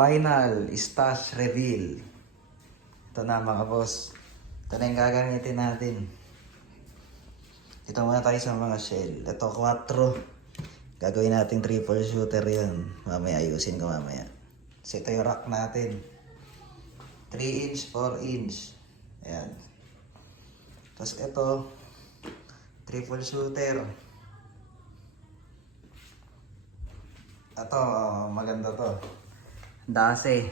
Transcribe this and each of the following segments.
Final stash reveal. Ito na mga boss. Ito na yung gagamitin natin. Ito muna tayo sa mga shell. Ito 4. Gagawin natin triple shooter yun. Mamaya ayusin ko mamaya. So ito yung rack natin. 3 inch, 4 inch. Ayan. Tapos ito, triple shooter. Ito, maganda to. Dase.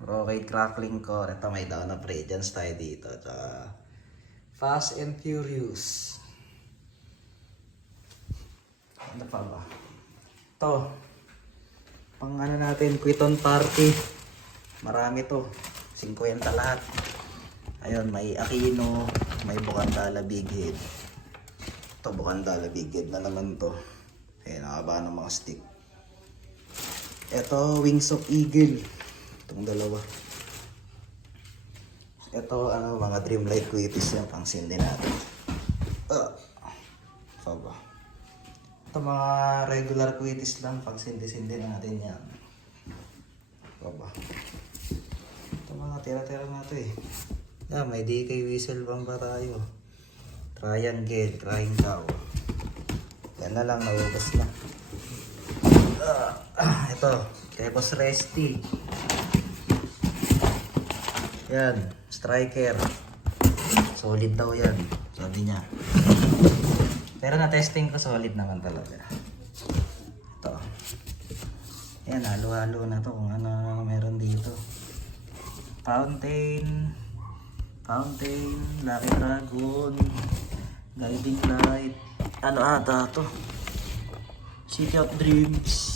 Rocket crackling core. Ito may down of radiance tayo dito. Tsaka Fast and Furious. Ano pa ba? Ito. Pang ano natin, Quiton Party. Marami to. 50 lahat. Ayun, may Aquino, may Bukandala Big Head. Ito, Bukandala Big Head na naman to. Ayun, nakaba ng mga stick. Ito, Wings of Eagle. Itong dalawa. Ito, mga Dreamlight Quitis yan, pang sindi natin. Saba. Ito, mga regular Quitis lang, pang sindi-sindi natin yan. Saba. Ito, mga tira-tira na ito eh. May DK whistle bang ba tayo? Triangle, crying cow. Yan na lang, naugas na. Ito, Kepos Resty. Yan, striker. Solid daw yan, sabi niya. Pero na-testing ko, solid naman talaga. Ito. Yan, halo-halo na to kung ano meron dito. Fountain, Lucky Dragon, Guiding Light. Ano ata to? City of Dreams,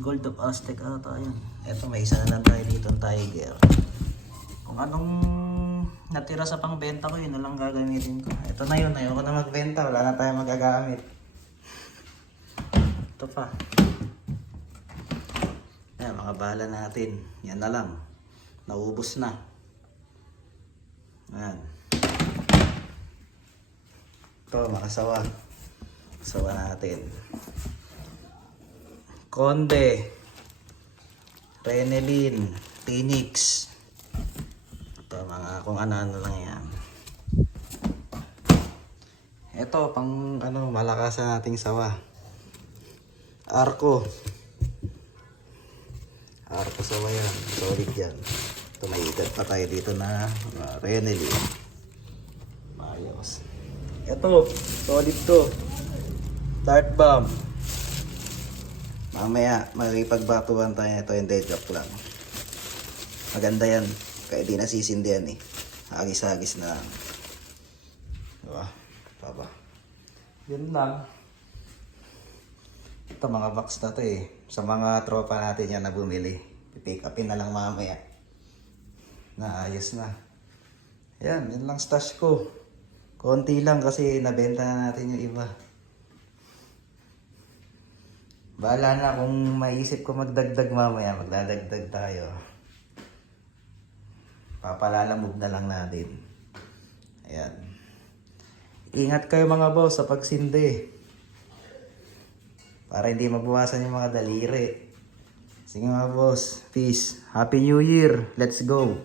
Gold of Aztec ata yan. Eto, may isa na lang tayo dito, Tiger. Kung anong natira sa pangbenta ko, yun na lang gagamitin ko. Ito na yun, ayoko na magbenta, wala na tayo magagamit. Ito pa. Ayan, mga bala natin. Yan na lang. Naubos na. Ayan. Ito, mga sawa. Sawa natin. Conde, Renelin, Phoenix. Ito, mga kung ano-ano lang yan. Ito, pang malakas na nating sawa. Arco sawa yan. Solid yan. Ito, may ikat pa tayo dito na Renelin. Mayos. Ito, solid to. Dart bomb. Mamaya, makipagbatuan tayo nito, hindi, joke lang. Maganda yan, kaya di nasisindihan eh. Hagis-hagis na lang. Diba? Baba. Yun lang. Ito, mga box na to eh. Sa mga tropa natin yan na bumili. Pipick upin na lang mamaya. Naayos na. Yan, yun lang stash ko. Konti lang kasi nabenta na natin yung iba. Bahala na kung maisip ko magdagdag mamaya, magdadagdag tayo. Papalalamove na lang natin. Ayan. Ingat kayo mga boss sa pagsindi. Para hindi mabawasan yung mga daliri. Sige mga boss, peace. Happy New Year. Let's go.